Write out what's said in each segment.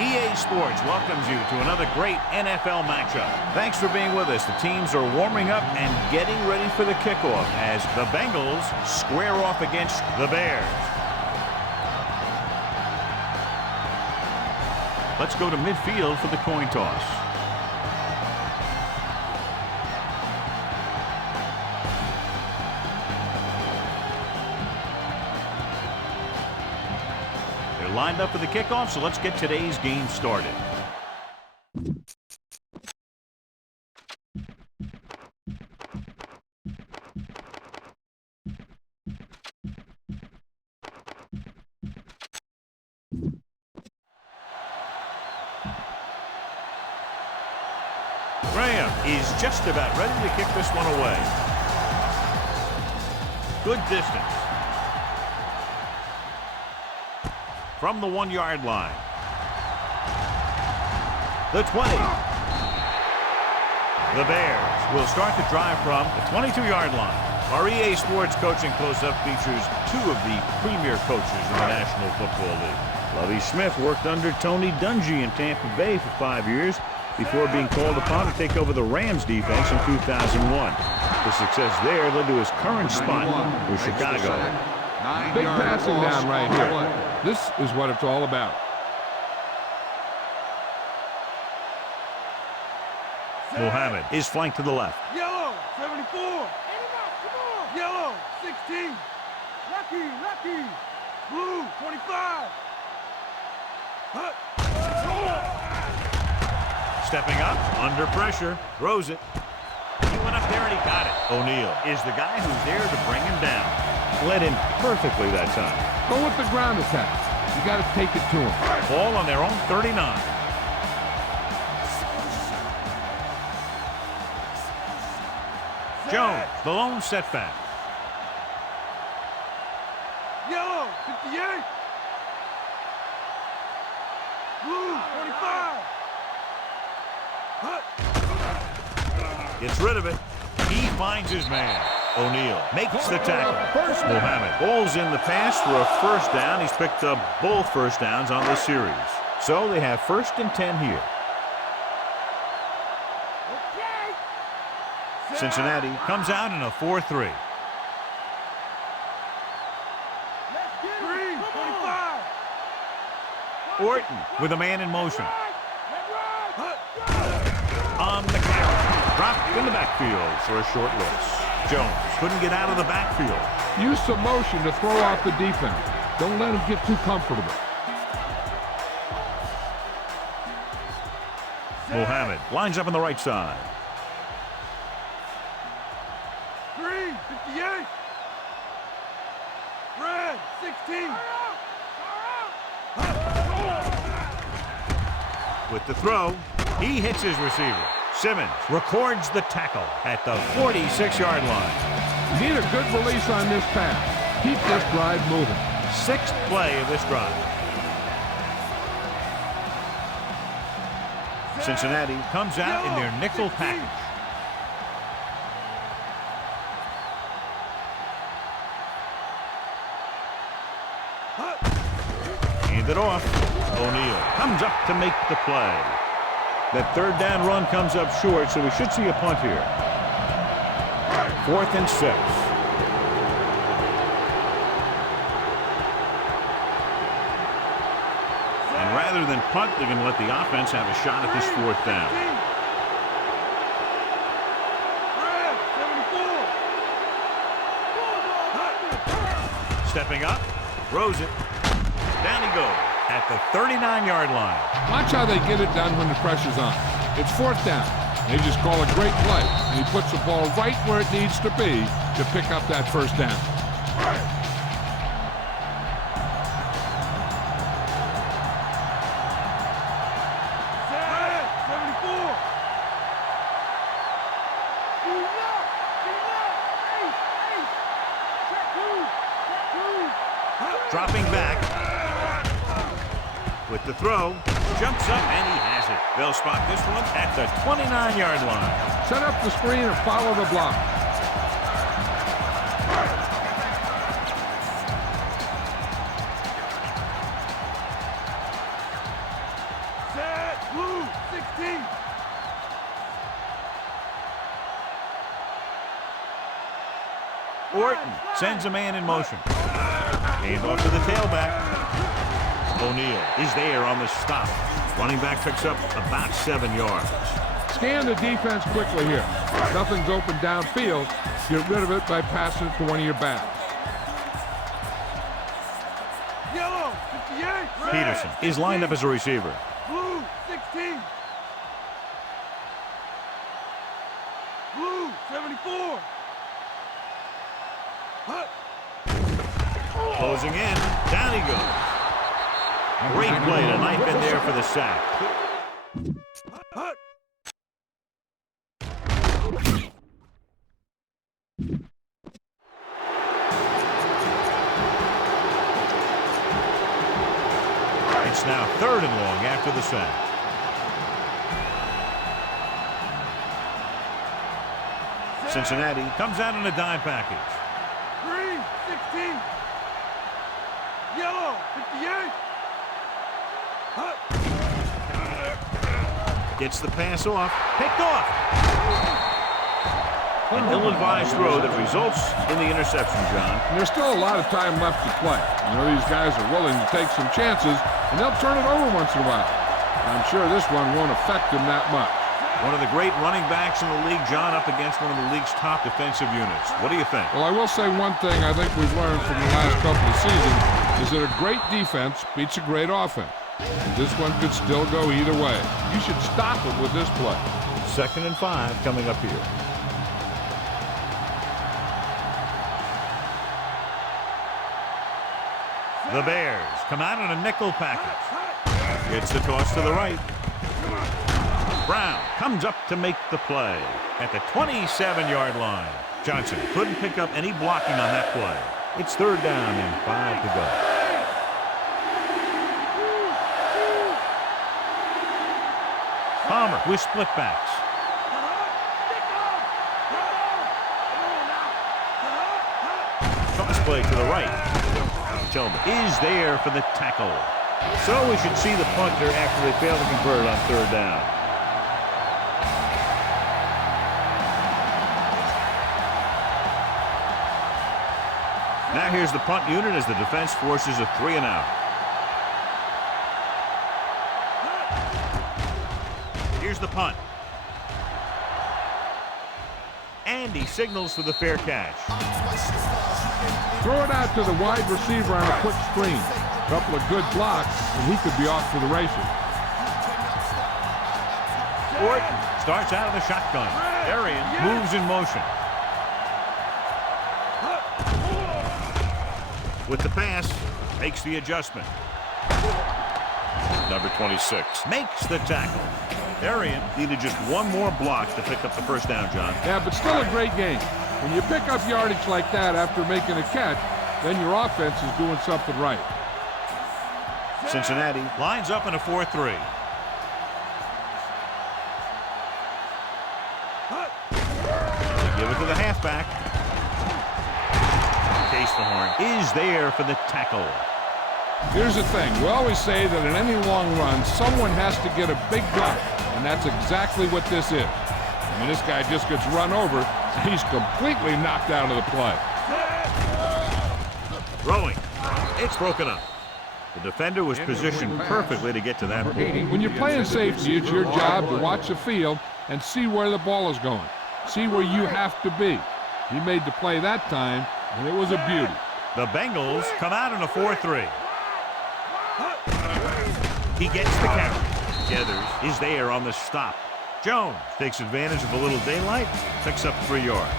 EA Sports welcomes you to another great NFL matchup. Thanks for being with us. The teams are warming up and getting ready for the kickoff as the Bengals square off against the Bears. Let's go to midfield for the coin toss. Lined up for the kickoff, so let's get today's game started. Graham is just about ready to kick this one away. Good distance. From the 1-yard line. The 20. The Bears will start the drive from the 22-yard line. Our EA Sports coaching close-up features two of the premier coaches in the National Football League. Lovie Smith worked under Tony Dungy in Tampa Bay for 5 years before being called upon to take over the Rams defense in 2001. The success there led to his current spot with Chicago. Big passing down right here. This is what it's all about. Mohammed is flanked to the left. Yellow, 74. Yellow, 16. Lucky. Blue, 25. Stepping up, under pressure, throws it. He went up there and he got it. O'Neal is the guy who's there to bring him down. Led in perfectly that time. Go with the ground attack. You got to take it to him. Ball on their own 39. Jones, the lone setback. Yellow, 58. Blue, 25. Gets rid of it. He finds his man. O'Neal makes the tackle. First, Mohammed bowls in the pass for a first down. He's picked up both first downs on this series. So they have 1st and 10 here. Cincinnati comes out in a 4-3. Orton with a man in motion. On the carry. Dropped in the backfield for a short loss. Jones couldn't get out of the backfield. Use some motion to throw off the defense. Don't let him get too comfortable. Mohammed lines up on the right side. 58. Red, 16. With the throw, he hits his receiver. Simmons records the tackle at the 46-yard line. Need a good release on this pass. Keep this drive moving. 6th play of this drive. Cincinnati comes out in their nickel package. Hand it off. O'Neal comes up to make the play. That 3rd down run comes up short, so we should see a punt here. 4th and 6. And rather than punt, they're going to let the offense have a shot at this 4th down. Stepping up, throws it. Down he goes at the 39-yard line. Watch how they get it done when the pressure's on. It's 4th down. They just call a great play, and he puts the ball right where it needs to be to pick up that 1st down. Dropping back. With the throw, jumps up, and he has it. They'll spot this one at the 29-yard line. Set up the screen and follow the block. Orton sends a man in motion. Hand off to the tailback. O'Neal is there on the stop. Running back picks up about 7 yards. Scan the defense quickly here. If nothing's open downfield, get rid of it by passing it to one of your backs. Yellow, 58. Peterson is lined up as a receiver. Blue, 16. Blue, 74. Hut. Closing in. Down he goes. Great play to knife in there for the sack. Hut. It's now 3rd and long after the sack. Cincinnati comes out in a dime package. Green, 16. Yellow, 58. Hut. Gets the pass off. Picked off. An ill-advised throw that results in the interception, John. And there's still a lot of time left to play. You know, these guys are willing to take some chances, and they'll turn it over once in a while. I'm sure this one won't affect them that much. One of the great running backs in the league, John, up against one of the league's top defensive units. What do you think? Well, I will say one thing I think we've learned from the last couple of seasons is that a great defense beats a great offense. And this one could still go either way. You should stop it with this play. 2nd and 5 coming up here. The Bears come out in a nickel package. Gets the toss to the right. Brown comes up to make the play at the 27-yard line. Johnson couldn't pick up any blocking on that play. It's 3rd down and 5 to go. Palmer with split backs. Toss play to the right. Tillman is there for the tackle. So we should see the punter after they fail to convert on 3rd down. Now here's the punt unit as the defense forces a 3 and out. Here's the punt. And he signals for the fair catch. Throw it out to the wide receiver on a quick screen. A couple of good blocks, and he could be off to the races. Orton starts out of the shotgun. Arian moves in motion. With the pass, makes the adjustment. Number 26 makes the tackle. Arian needed just one more block to pick up the 1st down, John. Yeah, but still a great game. When you pick up yardage like that after making a catch, then your offense is doing something right. Cincinnati lines up in a 4-3. They give it to the halfback. Case the horn is there for the tackle. Here's the thing. We always say that in any long run, someone has to get a big block, and that's exactly what this is. I mean, this guy just gets run over. He's completely knocked out of the play. Throwing. It's broken up. The defender was positioned perfectly to get to that ball. When you're playing safety, it's your job to watch the field and see where the ball is going. See where you have to be. He made the play that time, and it was a beauty. The Bengals come out in a 4-3. He gets the count. Gathers is there on the stop. Jones takes advantage of a little daylight, picks up 3 yards.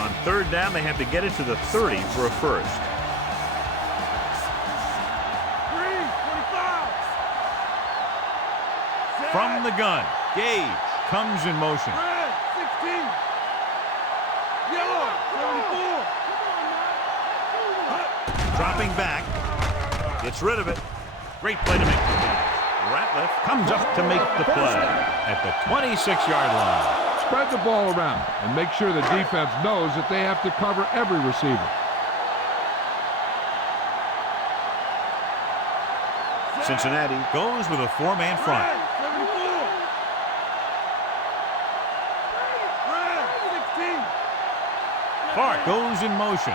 On 3rd down, they have to get it to the 30 for a first. From the gun, Gage comes in motion. Red, 16. Yellow, 74. Dropping back, gets rid of it. Great play to make the catch. Ratliff comes up to make the play at the 26-yard line. Spread the ball around and make sure the defense knows that they have to cover every receiver. Cincinnati goes with a 4-man front. Clark goes in motion.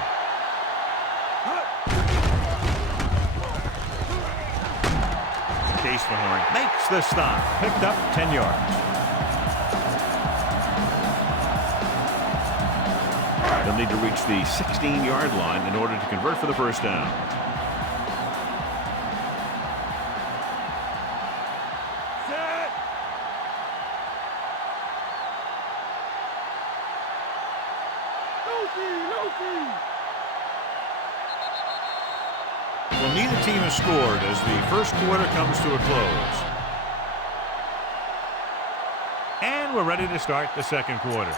Case the horn makes the stop. Picked up 10 yards. They'll need to reach the 16-yard line in order to convert for the first down. Set. Loki. Well, neither team has scored as the first quarter comes to a close. And we're ready to start the second quarter.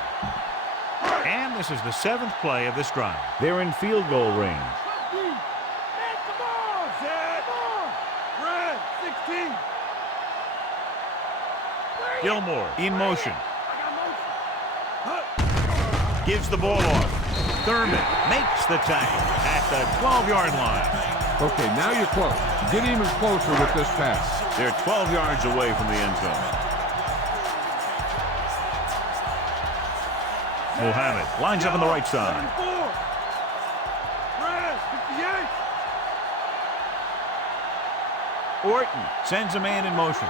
And this is the 7th play of this drive. They're in field goal range. Set. Red. 16. Gilmore in motion. Gives the ball off. Thurman makes the tackle at the 12-yard line. Okay, now you're close. Get even closer with this pass. They're 12 yards away from the end zone. Muhammad lines up on the right side. 74. Red. 58. Orton sends a man in motion.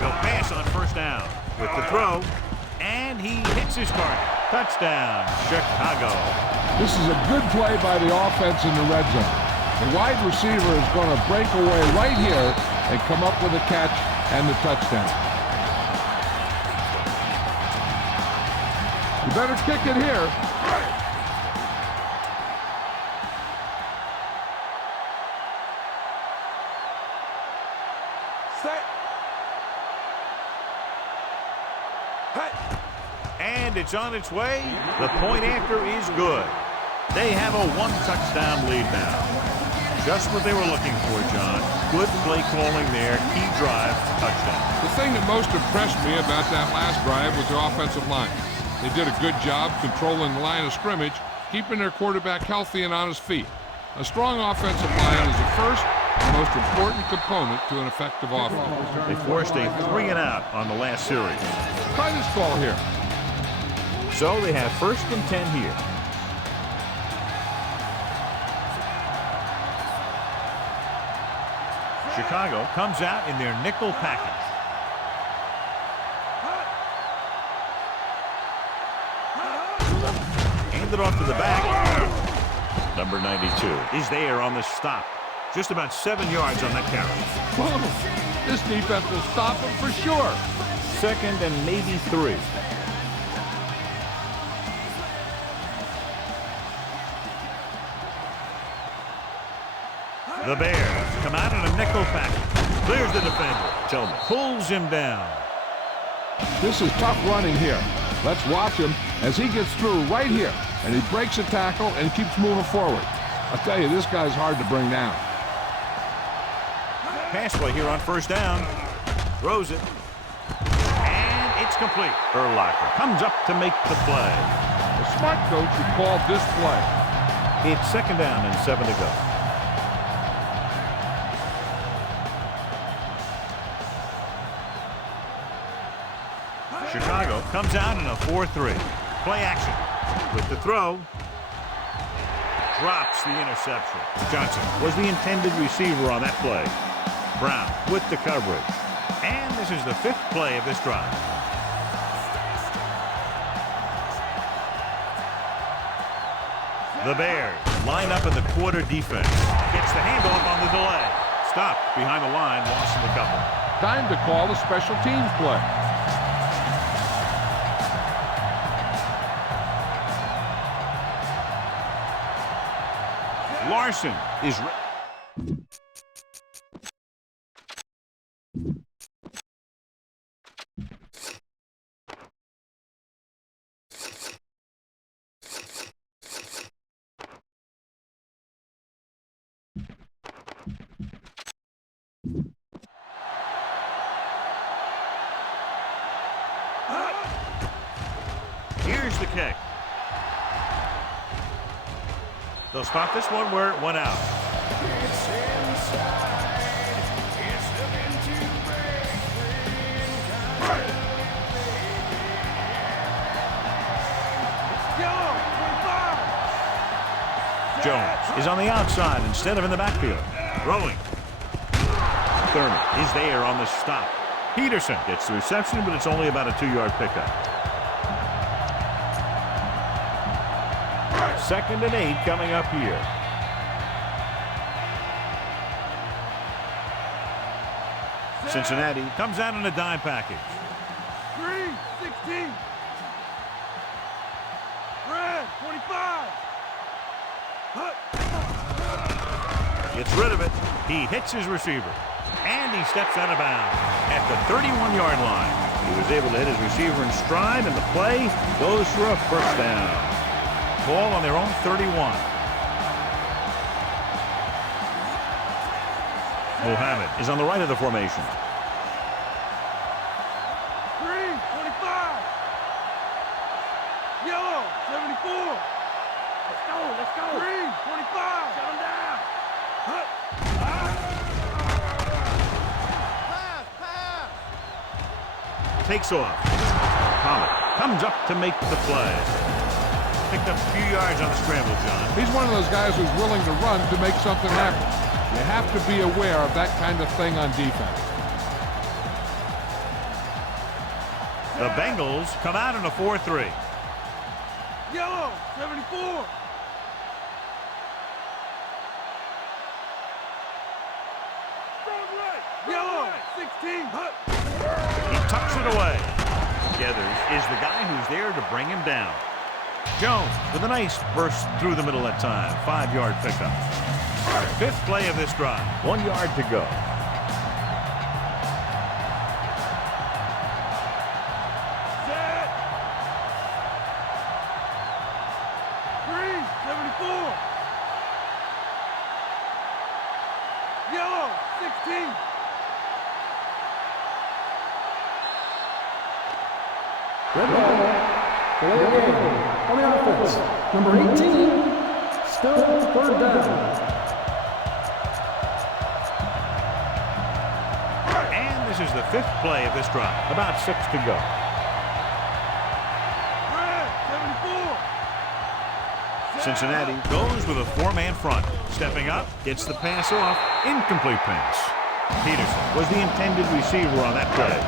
They'll pass on first down with the throw, and he hits his target. Touchdown, Chicago. This is a good play by the offense in the red zone. The wide receiver is going to break away right here and come up with a catch and the touchdown. You better kick it here. Set. And it's on its way. The point after is good. They have a 1-touchdown lead now. Just what they were looking for, John. Good play calling there. Key drive, touchdown. The thing that most impressed me about that last drive was their offensive line. They did a good job controlling the line of scrimmage, keeping their quarterback healthy and on his feet. A strong offensive line is the first and most important component to an effective offense. They forced a 3-and-out on the last series. Try this call here. So they have 1st and 10 here. Chicago comes out in their nickel package. Hand it off to the back. Number 92 is there on the stop. Just about 7 yards on that carry. Whoa. This defense will stop him for sure. 2nd and maybe 3. The Bears come out in a nickel package. Clears the defender. Tillman pulls him down. This is tough running here. Let's watch him as he gets through right here. And he breaks a tackle and keeps moving forward. I'll tell you, this guy's hard to bring down. Pass play here on first down. Throws it. And it's complete. Urlacher comes up to make the play. A smart coach would call this play. It's 2nd down and 7 to go. Chicago comes out in a 4-3. Play action with the throw. Drops the interception. Johnson was the intended receiver on that play. Brown with the coverage. And this is the 5th play of this drive. The Bears line up in the quarter defense. Gets the handoff on the delay. Stopped behind the line, lost in the couple. Time to call a special teams play. Larson is here's the kick. They'll stop this one where it went out. It's inside. It's looking to break free. Let's go. Jones is on the outside instead of in the backfield. Throwing. Thurman is there on the stop. Peterson gets the reception, but it's only about a 2-yard pickup. 2nd and 8 coming up here. Cincinnati comes out in a dime package. 3-16. Red 25. Gets rid of it. He hits his receiver. And he steps out of bounds at the 31-yard line. He was able to hit his receiver in stride, and the play goes for a first down. Ball on their own 31. Muhammad is on the right of the formation. 3-25. Yellow 74. Let's go. 3-25. Shut him down. Takes off. Palmer comes up to make the play. Picked up a few yards on the scramble, John. He's one of those guys who's willing to run to make something happen. You have to be aware of that kind of thing on defense. The Bengals come out in a 4-3. Yellow 74. Yellow 16. He tucks it away. Gathers is the guy who's there to bring him down. Jones with a nice burst through the middle that time. 5-yard pickup. 5th play of this drive. 1 yard to go. Set. 3-74. Yellow 16. Red ball. Play game. On the offense. Number 18. Still 3rd down. And this is the 5th play of this drive. About 6 to go. Red 74. Cincinnati goes with a 4-man front. Stepping up, gets the pass off. Incomplete pass. Peterson was the intended receiver on that play.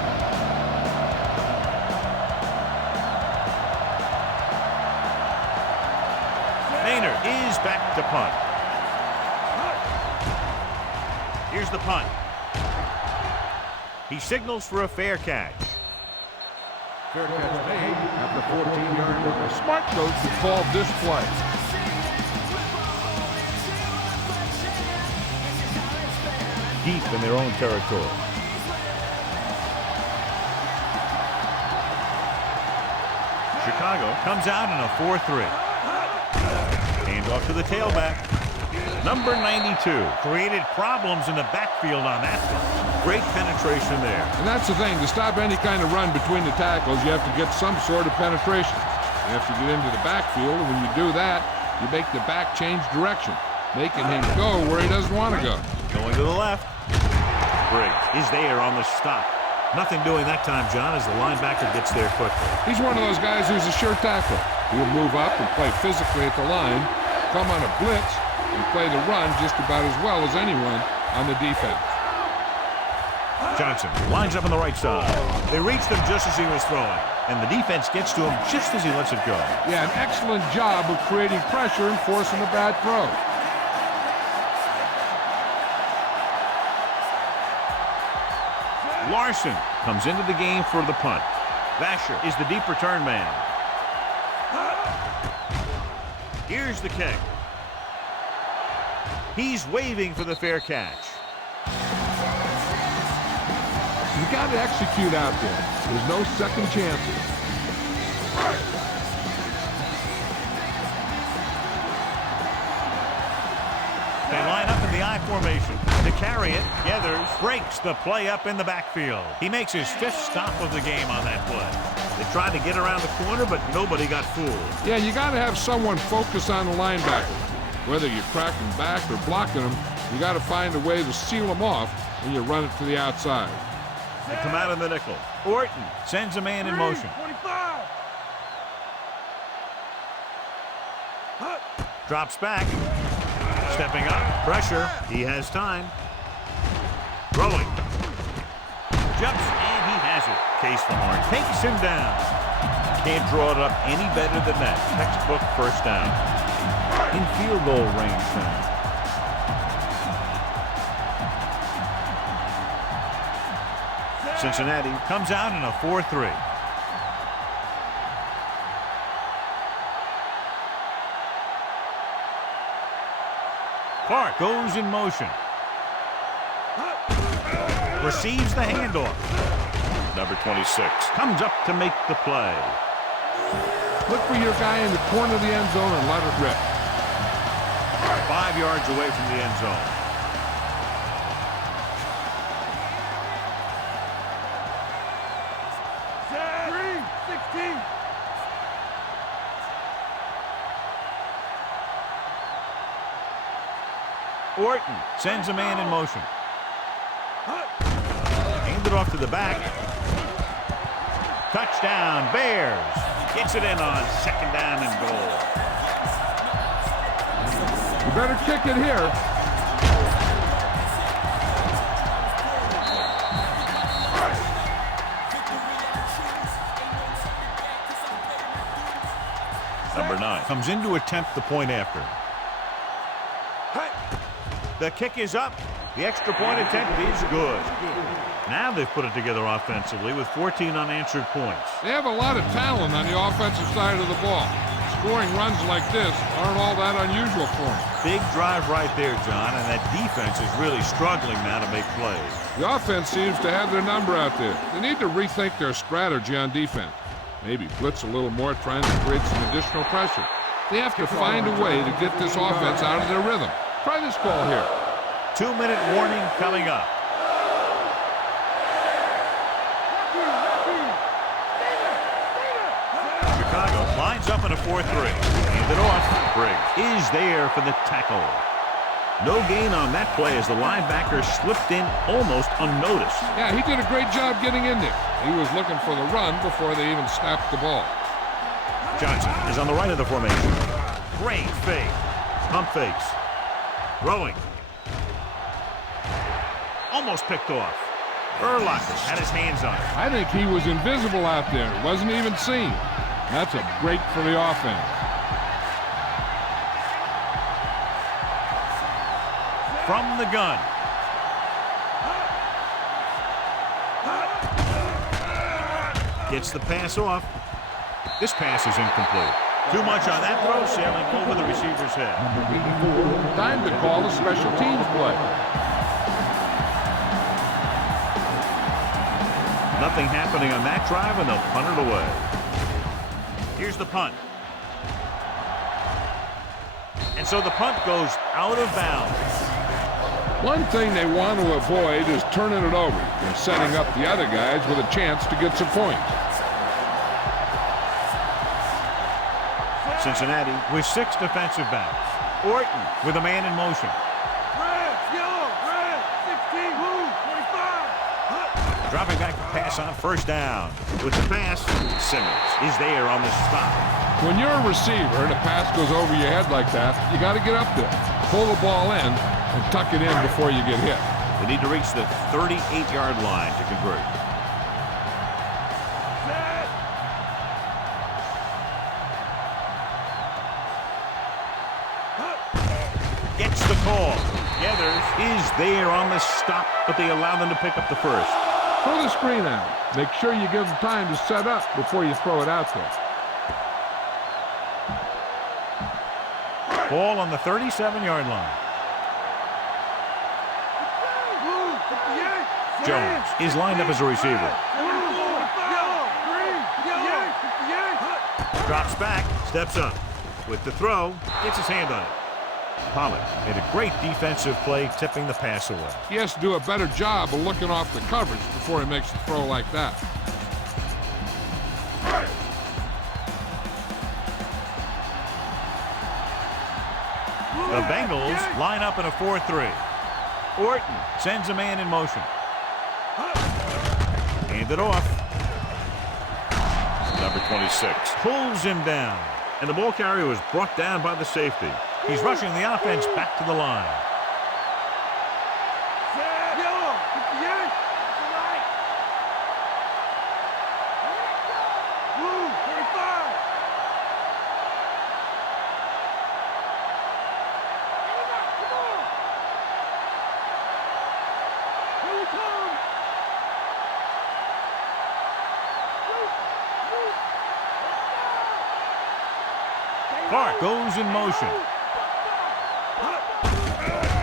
Is back to punt. Here's the punt. He signals for a fair catch. Fair catch made at the 14-yard line. A smart coach who called this play. Deep in their own territory. Chicago comes out in a 4-3. Off to the tailback. Number 92 created problems in the backfield on that one. Great penetration there. And that's the thing. To stop any kind of run between the tackles, you have to get some sort of penetration. You have to get into the backfield, and when you do that, you make the back change direction, making him go where he doesn't want to go. Going to the left. Briggs is there on the stop. Nothing doing that time, John, as the linebacker gets there quickly. He's one of those guys who's a sure tackler. He'll move up and play physically at the line, come on a blitz, and play the run just about as well as anyone on the defense. Johnson lines up on the right side. They reached him just as he was throwing, and the defense gets to him just as he lets it go. Yeah, an excellent job of creating pressure and forcing a bad throw. Larson comes into the game for the punt. Vasher is the deep return man. Here's the kick. He's waving for the fair catch. You got to execute out there. There's no second chances. They line up in the I formation. To carry it, Gathers breaks the play up in the backfield. He makes his 5th stop of the game on that play. They tried to get around the corner, but nobody got fooled. Yeah, you got to have someone focus on the linebacker. Whether you're cracking back or blocking them, you got to find a way to seal them off when you run it to the outside. They come out in the nickel. Orton sends a man in motion. 25. Drops back. Stepping up, pressure. He has time. Throwing. Jumps, and he has it. Case the horn. Takes him down. Can't draw it up any better than that. Textbook first down. In field goal range now. Cincinnati comes out in a 4-3. Clark goes in motion. Receives the handoff. Number 26 comes up to make the play. Look for your guy in the corner of the end zone and let it rip. 5 yards away from the end zone. Green, 16. Orton sends a man in motion. Handed off to the back. Touchdown, Bears. Gets it in on second down and goal. You better kick it here. Number 9 comes in to attempt the point after. The kick is up. The extra point attempt is good. Now they've put it together offensively with 14 unanswered points. They have a lot of talent on the offensive side of the ball. Scoring runs like this aren't all that unusual for them. Big drive right there, John, and that defense is really struggling now to make plays. The offense seems to have their number out there. They need to rethink their strategy on defense. Maybe blitz a little more, trying to create some additional pressure. They have to find a way to get this offense out of their rhythm. Try this call here. 2-minute warning coming up. Chicago lines up in a 4-3. Handed off. Briggs is there for the tackle. No gain on that play as the linebacker slipped in almost unnoticed. Yeah, he did a great job getting in there. He was looking for the run before they even snapped the ball. Johnson is on the right of the formation. Great fake. Pump fakes. Throwing. Almost picked off. Urlacher had his hands on it. I think he was invisible out there. Wasn't even seen. That's a break for the offense. From the gun. Gets the pass off. This pass is incomplete. Too much on that throw, sailing over the receiver's head. Time to call the special teams play. Nothing happening on that drive, and they'll punt it away. Here's the punt. And so the punt goes out of bounds. One thing they want to avoid is turning it over and setting up the other guys with a chance to get some points. Cincinnati with 6 defensive backs. Orton with a man in motion. Red, yellow, red, 16, blue, 25. Dropping back to pass on first down. With the pass, Simmons is there on the stop. When you're a receiver and a pass goes over your head like that, you got to get up there, pull the ball in, and tuck it in before you get hit. They need to reach the 38-yard line to convert. Gets the call. Gathers is there on the stop, but they allow them to pick up the first. Throw the screen out. Make sure you give them time to set up before you throw it out there. Ball on the 37-yard line. Jones is lined up as a receiver. Drops back, steps up. With the throw, gets his hand on it. Palmer made a great defensive play, tipping the pass away. He has to do a better job of looking off the coverage before he makes a throw like that. The Bengals line up in a 4-3. Orton sends a man in motion. Handed off. Number 26 pulls him down, and the ball carrier was brought down by the safety. He's rushing the offense back to the line. Yellow, 58. Right. Blue, 45. Come on. Here we come. Clark goes in motion.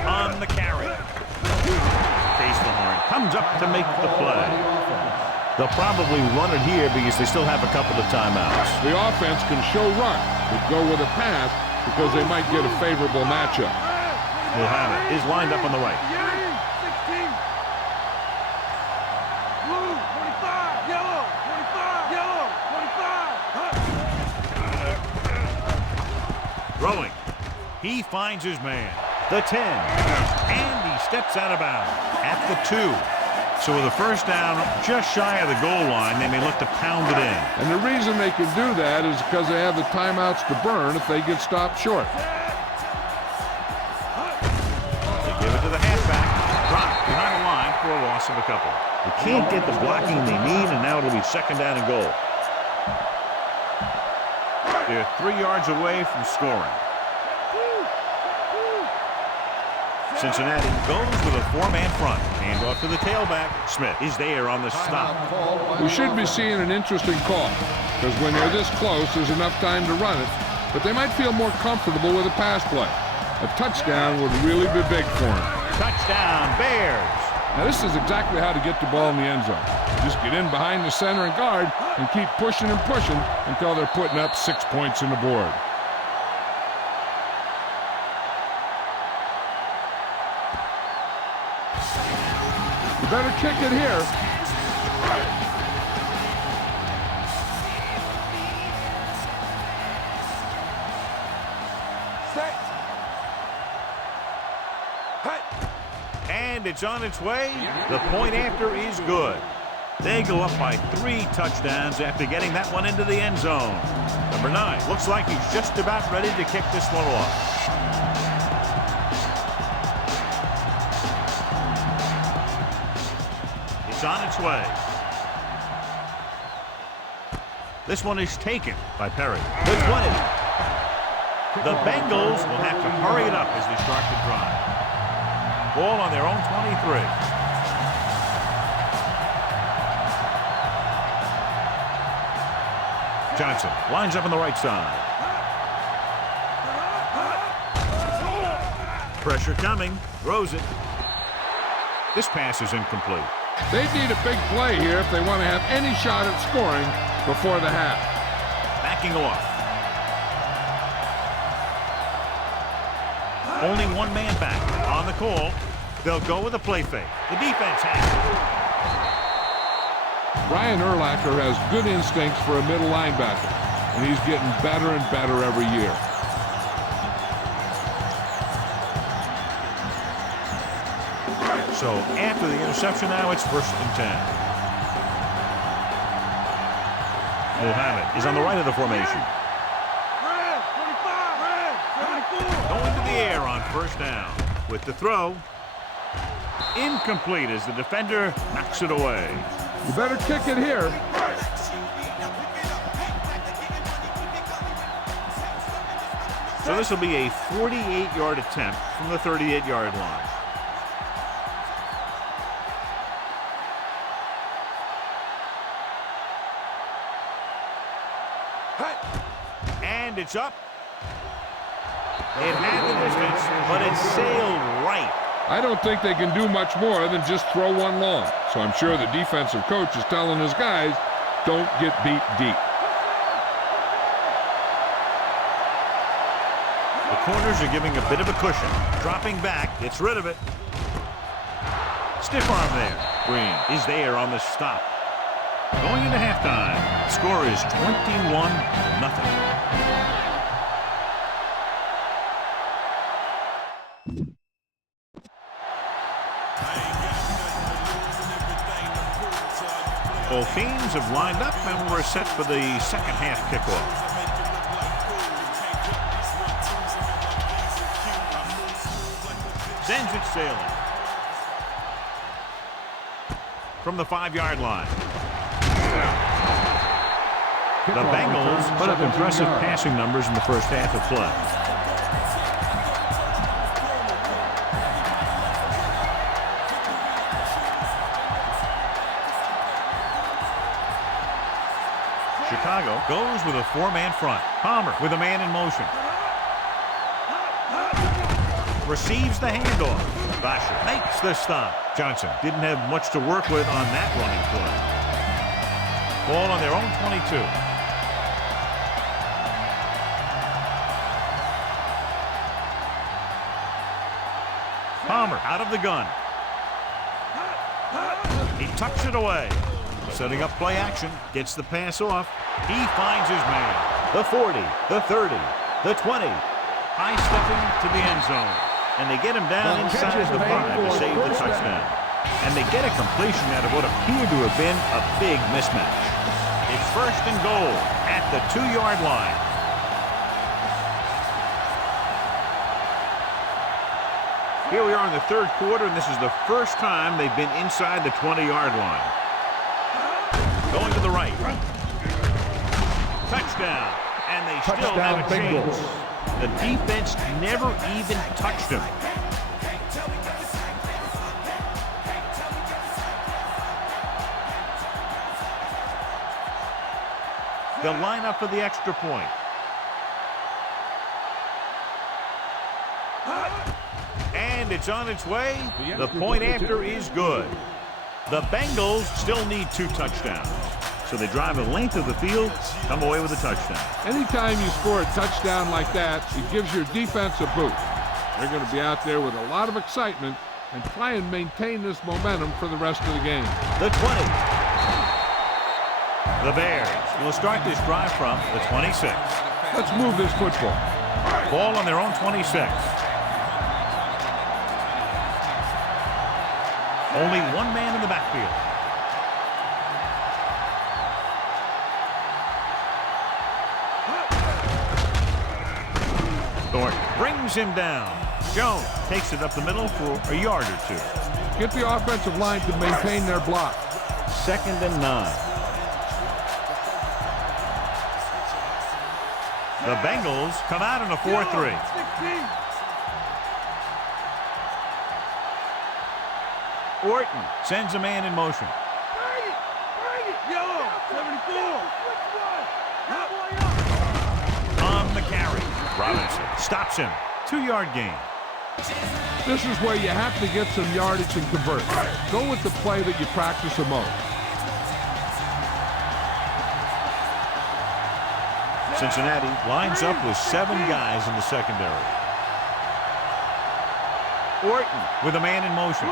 On the carry. Face the horn. Comes up to make the play. They'll probably run it here because they still have a couple of timeouts. The offense can show run, but go with a pass because they might get a favorable matchup. Mohammed is lined up on the right. 16. Blue, 25. Yellow, 25. Yellow, 25. Throwing. He finds his man. The 10. And he steps out of bounds at the 2. So with a first down just shy of the goal line, they may look to pound it in. And the reason they can do that is because they have the timeouts to burn if they get stopped short. They give it to the halfback. Dropped behind the line for a loss of a couple. They can't get the blocking they need, and now it'll be second down and goal. They're 3 yards away from scoring. Cincinnati goes with a 4-man front. Hand off to the tailback. Smith is there on the stop. We should be seeing an interesting call because when they're this close, there's enough time to run it, but they might feel more comfortable with a pass play. A touchdown would really be big for them. Touchdown, Bears. Now, this is exactly how to get the ball in the end zone. Just get in behind the center and guard and keep pushing and pushing until they're putting up 6 points on the board. You better kick it here. Set. Hut. And it's on its way. The point after is good. They go up by 3 touchdowns after getting that one into the end zone. Number 9 looks like he's just about ready to kick this one off. It's on its way. This one is taken by Perry. The 20. The Bengals will have to hurry it up as they start to drive. Ball on their own 23. Johnson lines up on the right side. Pressure coming. Throws it. This pass is incomplete. They need a big play here if they want to have any shot at scoring before the half. Backing off. Only one man back on the call. They'll go with a play fake. The defense has it. Brian Urlacher has good instincts for a middle linebacker, and he's getting better and better every year. So after the interception now, it's 1st and 10. Mohammed is on the right of the formation. Red, 25. Red, 74. Going to the air on 1st down. With the throw. Incomplete as the defender knocks it away. You better kick it here. So this will be a 48-yard attempt from the 38-yard line. And it's up. It had the distance, but it sailed right. I don't think they can do much more than just throw one long. So I'm sure the defensive coach is telling his guys, don't get beat deep. The corners are giving a bit of a cushion. Dropping back, gets rid of it. Stiff arm there. Green is there on the stop. Going into halftime, the score is 21-0. Both teams have lined up and we're set for the second half kickoff. Sends it sailing. From the 5-yard line. The Bengals put up impressive passing numbers in the first half of play. Chicago goes with a 4-man front. Palmer with a man in motion. Receives the handoff. Basher makes the stop. Johnson didn't have much to work with on that running play. Ball on their own 22. Palmer out of the gun. He tucks it away. Setting up play action. Gets the pass off. He finds his man. The 40, the 30, the 20. High stepping to the end zone. And they get him down inside the 5 to save the touchdown. And they get a completion out of what appeared to have been a big mismatch. It's first and goal at the 2-yard line. Here we are in the third quarter, and this is the first time they've been inside the 20-yard line. Going to the right. Touchdown. And they still have a chance. The defense never even touched him. They'll line up for the extra point. And it's on its way. The point after is good. The Bengals still need 2 touchdowns. So they drive the length of the field, come away with a touchdown. Anytime you score a touchdown like that, it gives your defense a boost. They're going to be out there with a lot of excitement and try and maintain this momentum for the rest of the game. The 20. The Bears will start this drive from the 26. Let's move this football. Ball on their own 26. Only one man in the backfield. Thornton brings him down. Jones takes it up the middle for a yard or 2. Get the offensive line to maintain their block. 2nd and 9. The Bengals come out in a 4-3. Orton sends a man in motion. On the carry. Robinson stops him. 2-yard gain. This is where you have to get some yardage and convert. Go with the play that you practice the most. Cincinnati lines up with 7 guys in the secondary. Orton with a man in motion.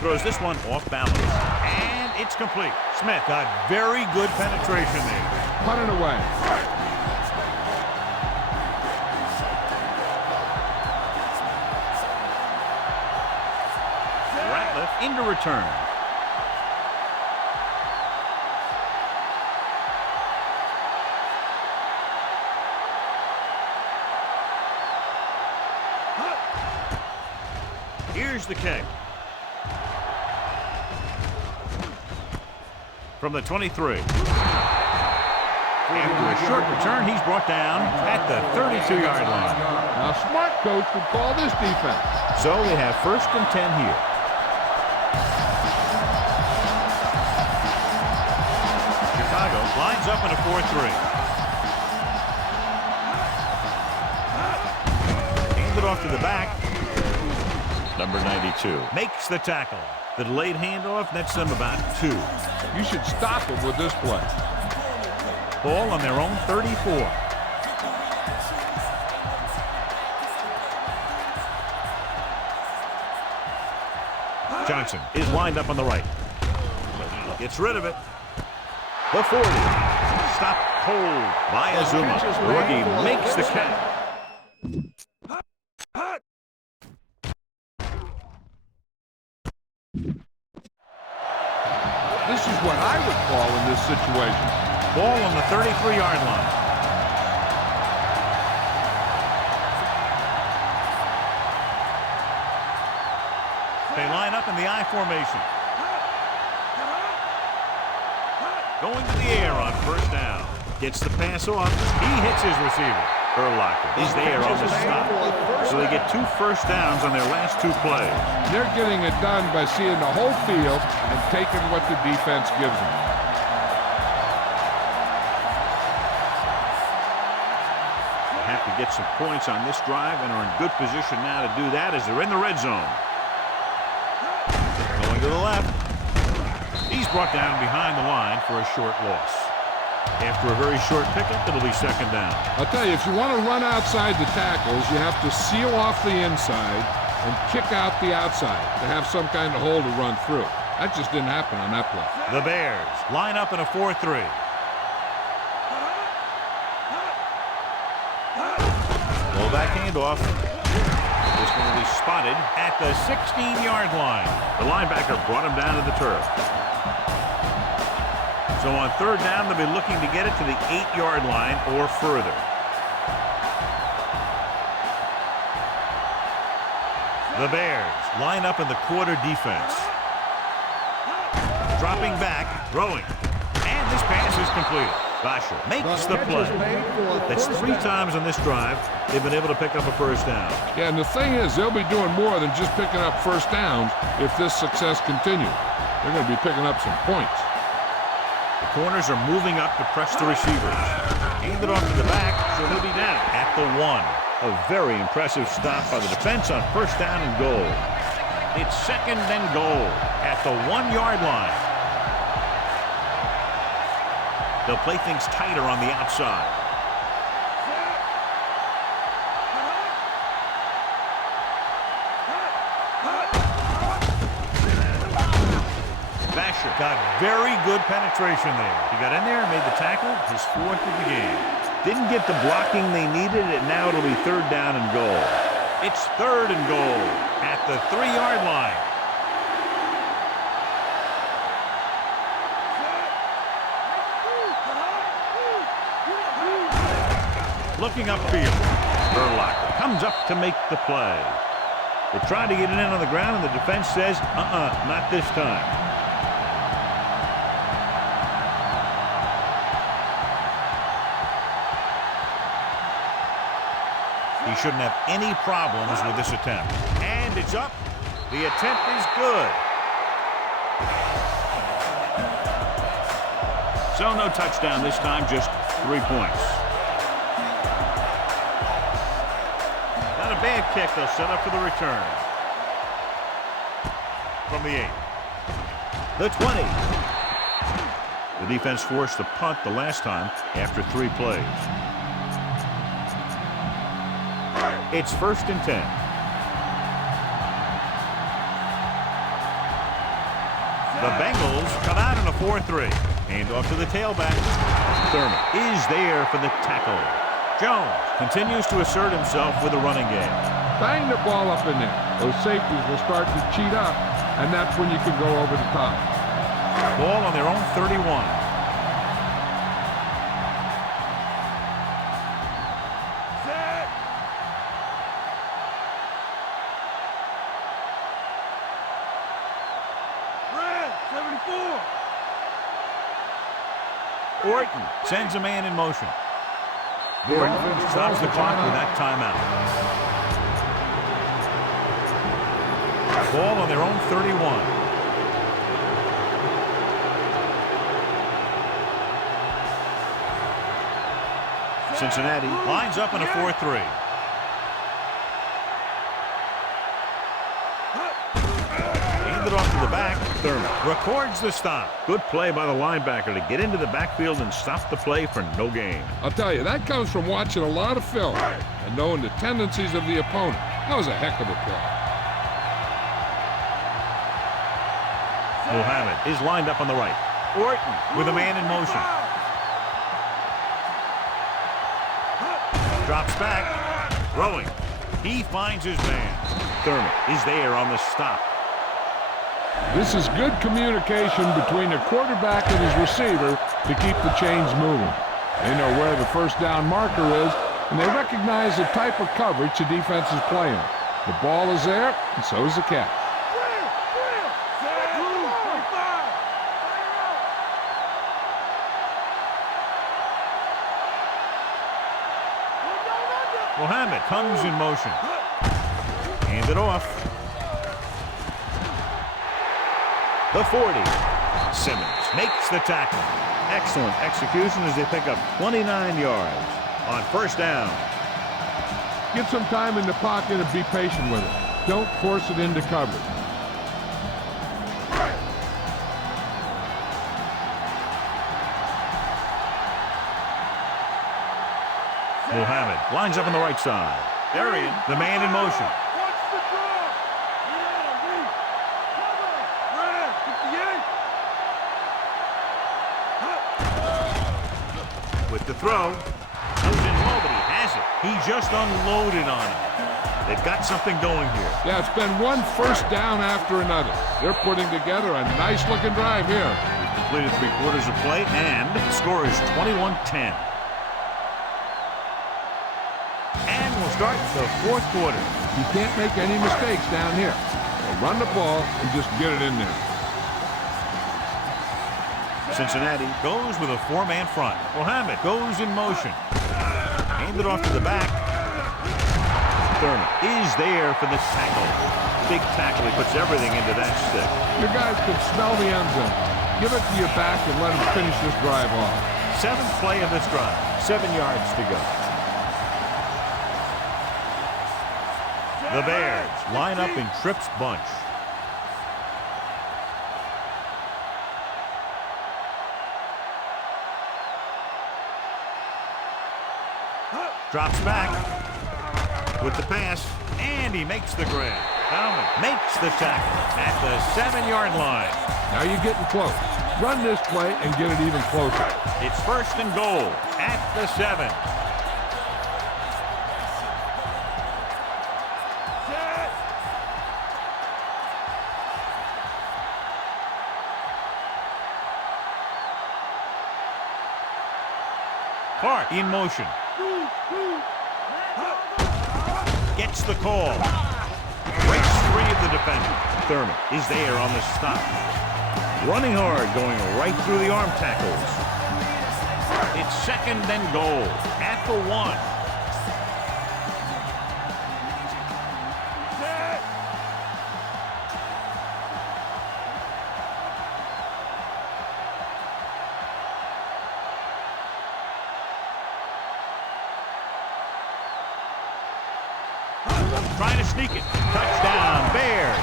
Throws this one off balance. And it's complete. Smith got very good penetration there. Punt it away. Ratliff into return. Here's the kick. From the 23. After a short return, he's brought down at the 32-yard line. Now, smart coach would call this defense. So they have 1st and 10 here. Chicago lines up in a 4-3. Hand it off to the back. Number 92 makes the tackle. The delayed handoff nets them about 2. You should stop them with this play. Ball on their own 34. Johnson is lined up on the right. Gets rid of it. The 40. Stopped cold by Azuma. The rookie makes the catch. This is what I would call in this situation. Ball on the 33-yard line. They line up in the I formation. Going to the air on first down. Gets the pass off. He hits his receiver. Urlacher is there on the stop. So they get 2 first downs on their last 2 plays. They're getting it done by seeing the whole field and taking what the defense gives them. They have to get some points on this drive and are in good position now to do that as they're in the red zone. Going to the left. He's brought down behind the line for a short loss. After a very short pickup, it'll be second down. I'll tell you, if you want to run outside the tackles, you have to seal off the inside and kick out the outside to have some kind of hole to run through. That just didn't happen on that play. The Bears line up in a 4-3. Fullback handoff. This one will be spotted at the 16-yard line. The linebacker brought him down to the turf. So on third down, they'll be looking to get it to the 8-yard line or further. The Bears line up in the quarter defense. Dropping back, throwing. And this pass is completed. Basher makes the play. That's 3 times on this drive they've been able to pick up a first down. Yeah, and the thing is, they'll be doing more than just picking up first downs if this success continues. They're going to be picking up some points. The corners are moving up to press the receivers. Hand it off to the back, so he'll be down at the 1. A very impressive stop by the defense on first down and goal. It's second and goal at the 1-yard line. They'll play things tighter on the outside. Basher got very good penetration there. He got in there and made the tackle, his 4th of the game. Didn't get the blocking they needed, and now it'll be third down and goal. It's third and goal at the 3-yard line. Looking upfield. Urlacher comes up to make the play. They tried to get it in on the ground, and the defense says, not this time. He shouldn't have any problems with this attempt. And it's up. The attempt is good. So no touchdown this time, just 3 points. Not a bad kick. They'll set up for the return. From the 8. The 20. The defense forced the punt the last time after 3 plays. It's first and 10. The Bengals come out in a 4-3. Hand off to the tailback. Thurman is there for the tackle. Jones continues to assert himself with a running game. Bang the ball up in there. Those safeties will start to cheat up, and that's when you can go over the top. Ball on their own 31. Orton sends a man in motion. Gordon stops the clock with that timeout. Ball on their own 31. Cincinnati lines up in a 4-3. Handed off to the back. Thurman records the stop. Good play by the linebacker to get into the backfield and stop the play for no gain. I'll tell you, that comes from watching a lot of film and knowing the tendencies of the opponent. That was a heck of a play. Muhammad is lined up on the right. Orton with a man in motion. Drops back. Throwing. He finds his man. Thurman is there on the stop. This is good communication between the quarterback and his receiver to keep the chains moving. They know where the first down marker is, and they recognize the type of coverage the defense is playing. The ball is there, and so is the catch. Mohammed comes in motion. Hand it off. The 40. Simmons makes the tackle. Excellent execution as they pick up 29 yards on first down. Get some time in the pocket and be patient with it. Don't force it into coverage. Mohammed lines up on the right side. Arian, the man in motion. With the throw, comes in low, but he has it. He just unloaded on him. They've got something going here. Yeah, it's been one first down after another. They're putting together a nice-looking drive here. We've completed 3/4 of play, and the score is 21-10. And we'll start the 4th quarter. You can't make any mistakes down here. So run the ball and just get it in there. Cincinnati goes with a 4-man front. Mohammed goes in motion. Handed off to the back. Thurman is there for the tackle. Big tackle. He puts everything into that stick. Your guys can smell the end zone. Give it to your back and let him finish this drive off. 7th play of this drive. 7 yards to go. The Bears line up in Tripp's bunch. Drops back with the pass, and he makes the grab. Palmer makes the tackle at the 7-yard line. Now you're getting close. Run this play and get it even closer. It's 1st and goal at the 7. Clark in motion. Gets the call. Breaks free of the defender. Thurman is there on the stop. Running hard, going right through the arm tackles. It's 2nd and goal at the 1. Trying to sneak it. Touchdown, Bears.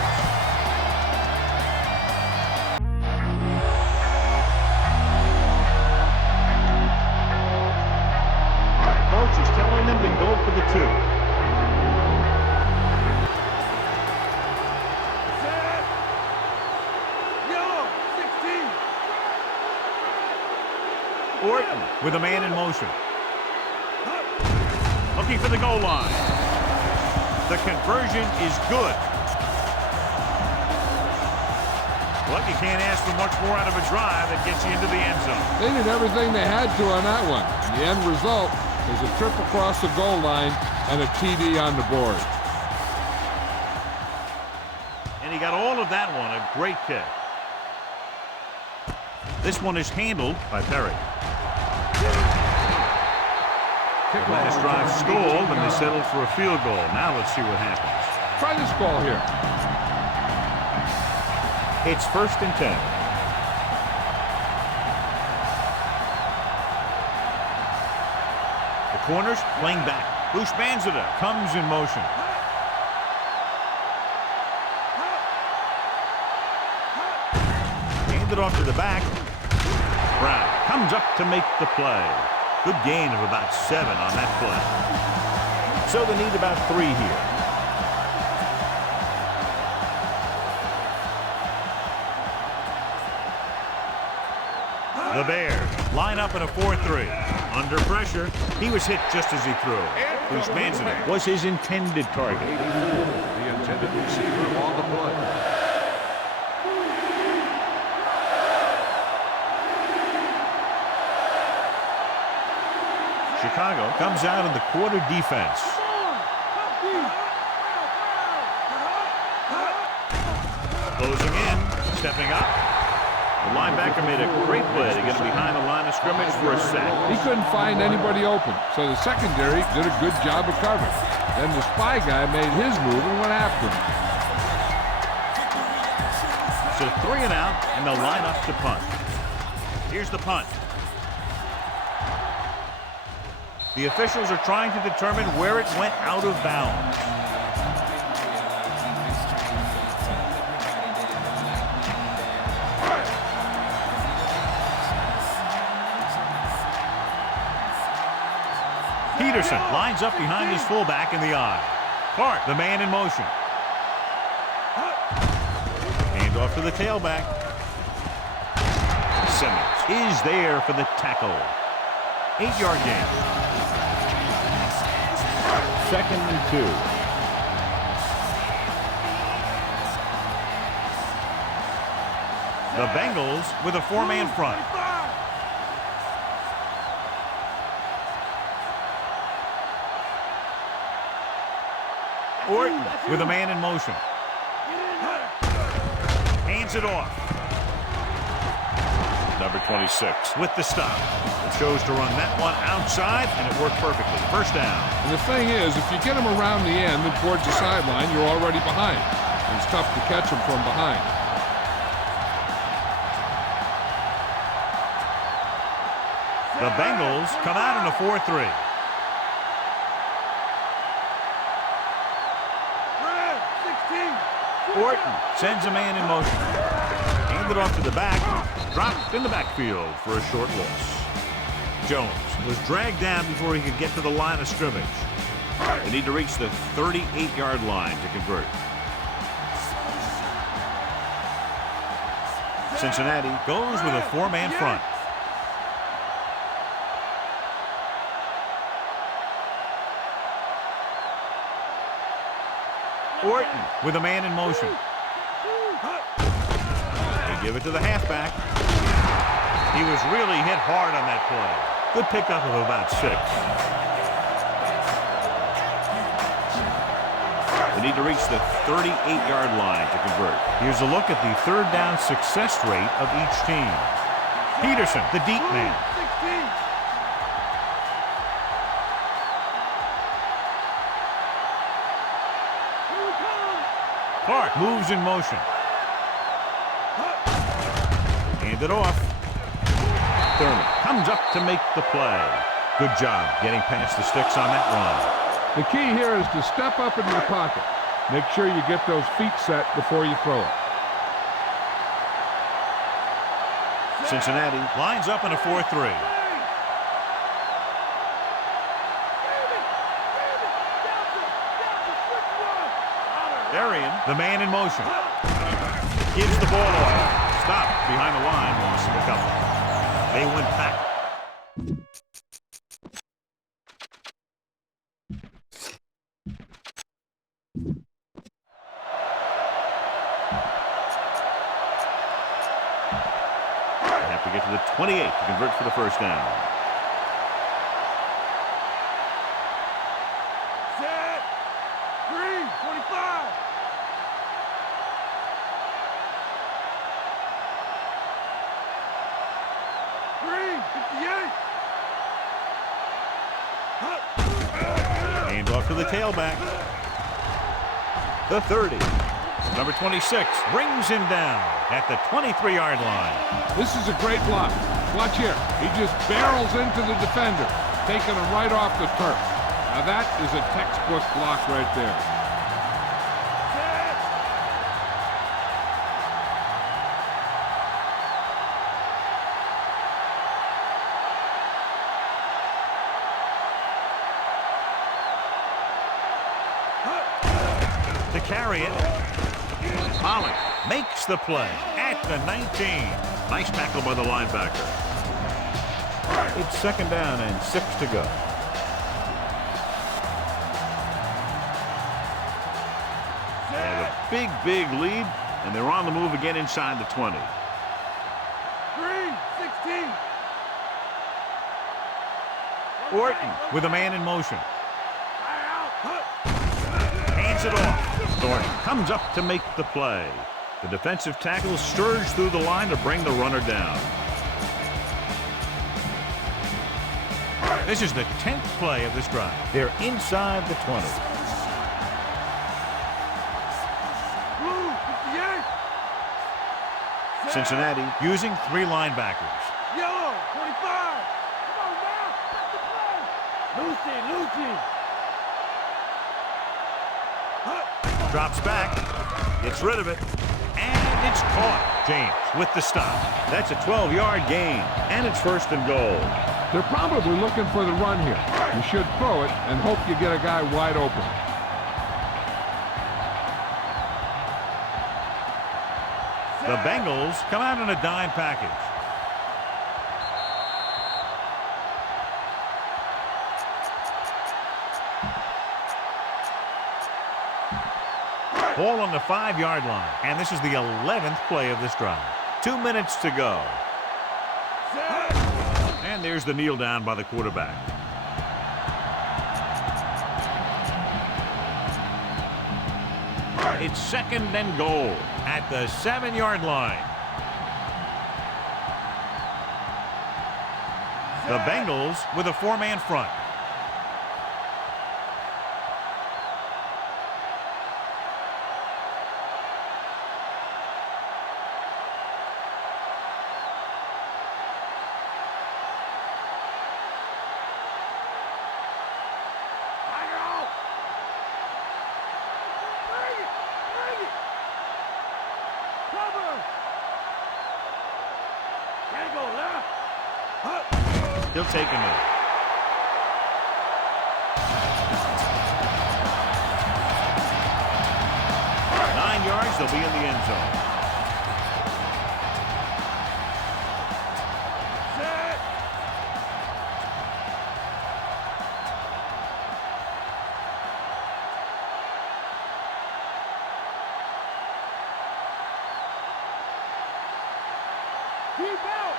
Coach is telling them to go for the 2. Orton with a man in motion. Looking for the goal line. The conversion is good. Well, you can't ask for much more out of a drive that gets you into the end zone. They did everything they had to on that one. The end result is a trip across the goal line and a TD on the board. And he got all of that one. A great kick. This one is handled by Perry. The last drive stalled, and they settled for a field goal. Now let's see what happens. Try this ball here. It's 1st and 10. The corners playing back. Bushmanzada comes in motion. Handed off to the back. Brown comes up to make the play. Good gain of about 7 on that play. So they need about 3 here. The Bears line up in a 4-3. Under pressure, he was hit just as he threw. Bushmanzada was his intended target. The intended receiver on the play. Chicago comes out in the quarter defense. Closing in, stepping up. The Linebacker made a great play to get him behind the line of scrimmage for a sack. He couldn't find anybody open, so the secondary did a good job of covering. Then the spy guy made his move and went after him. So 3 and out, and they'll line up to punt. Here's the punt. The officials are trying to determine where it went out of bounds. Peterson lines up behind his fullback in the eye. Clark, the man in motion. Hand off to the tailback. Simmons is there for the tackle. 8-yard gain. 2nd and 2. The Bengals with a 4-man front. Orton with a man in motion. Hands it off. Number 26 with the stop. It chose to run that one outside, and it worked perfectly. First down. And the thing is, if you get him around the end and towards the sideline, you're already behind. And it's tough to catch him from behind. The Bengals come out in a 4-3. Orton sends a man in motion. Handed off to the back. Dropped in the backfield for a short loss. Jones was dragged down before he could get to the line of scrimmage. They need to reach the 38-yard line to convert. Cincinnati goes with a 4-man front. Orton with a man in motion. They give it to the halfback. He was really hit hard on that play. Good pickup of about 6. They need to reach the 38-yard line to convert. Here's a look at the 3rd down success rate of each team. Peterson, the deep man. Clark moves in motion. Hand it off. Thurman comes up to make the play. Good job getting past the sticks on that run. The key here is to step up into the pocket. Make sure you get those feet set before you throw it. Cincinnati lines up in a 4-3. Arian, the man in motion. Gives the ball off. Stopped behind the line. Lost a couple. They went back. They have to get to the 28 to convert for the first down. Set. 3, 25. Hand off to the tailback. The 30. Number 26 brings him down at the 23-yard line. This is a great block. Watch here. He just barrels into the defender, taking him right off the turf. Now that is a textbook block right there. To carry it, Holland makes the play at the 19. Nice tackle by the linebacker. It's 2nd down and 6 to go. They have a big lead, and they're on the move again inside the 20. 3, 16. Orton with a man in motion. Hands it off. Thornton comes up to make the play. The defensive tackle surged through the line to bring the runner down. This is the 10th play of this drive. They're inside the 20. Blue, 58. Cincinnati using 3 linebackers. Yellow, 25. Come on now, back to play. Lucy. Drops back, gets rid of it, and it's caught. James with the stop. That's a 12-yard gain, and it's 1st and goal. They're probably looking for the run here. You should throw it and hope you get a guy wide open. The Bengals come out in a dime package. Ball on the 5-yard line, and this is the 11th play of this drive. 2 minutes to go. And there's the kneel down by the quarterback. It's 2nd and goal at the 7-yard line. The Bengals with a 4-man front. He'll take a knee. Nine yards, they'll be in the end zone. Keep out.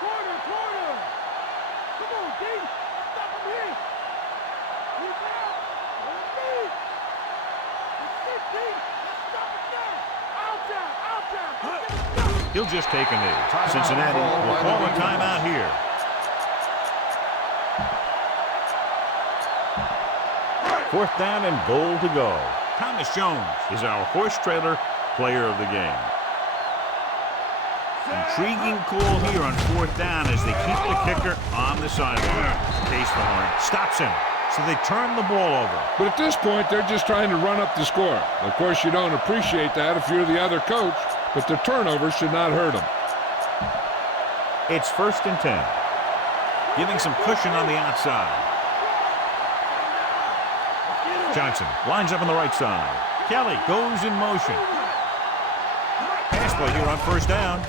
Corner. Come on, D. Stop him here. Keep out. Let's sit, D. Let's stop it now. Out time. He'll just take a knee. Cincinnati will call a timeout here. Fourth down and goal to go. Thomas Jones is our horse trailer player of the game. Intriguing call here on 4th down as they keep the kicker on the sideline. Case the horn stops him, so they turn the ball over. But at this point, they're just trying to run up the score. Of course, you don't appreciate that if you're the other coach, but the turnover should not hurt them. It's 1st and 10. Giving some cushion on the outside. Johnson lines up on the right side. Kelly goes in motion. Pass play here on 1st down.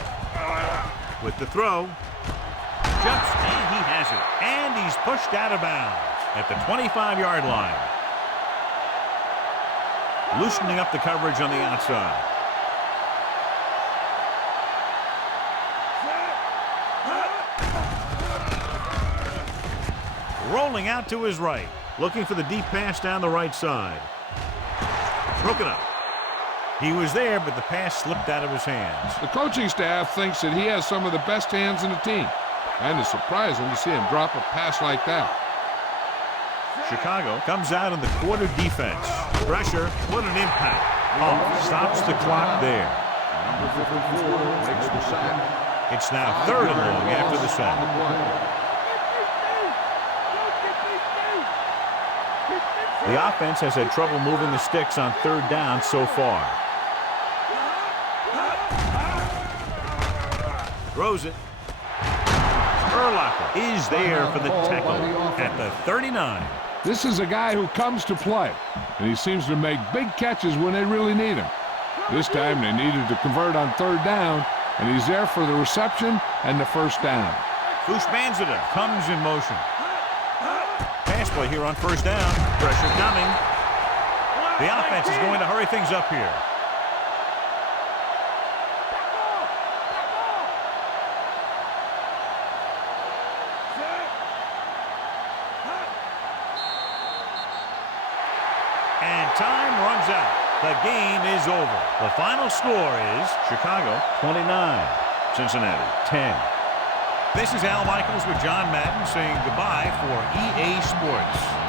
With the throw. Jumps, and he has it. And he's pushed out of bounds at the 25-yard line. Loosening up the coverage on the outside. Rolling out to his right. Looking for the deep pass down the right side. Broken up. He was there, but the pass slipped out of his hands. The coaching staff thinks that he has some of the best hands in the team. And it's surprising to see him drop a pass like that. Chicago comes out in the quarter defense. Pressure, what an impact. Stops the clock there. Number 54 makes the sack. It's now 3rd and long after the sack. The offense has had trouble moving the sticks on 3rd down so far. Throws it. Urlacher is there for the tackle at the 39. This is a guy who comes to play, and he seems to make big catches when they really need him. This time they needed to convert on 3rd down, and he's there for the reception and the 1st down. Fushmanzada comes in motion. Pass play here on 1st down. Pressure coming. The offense is going to hurry things up here. time runs out. The game is over. The final score is Chicago 29, Cincinnati 10. This is Al Michaels with John Madden saying goodbye for EA Sports.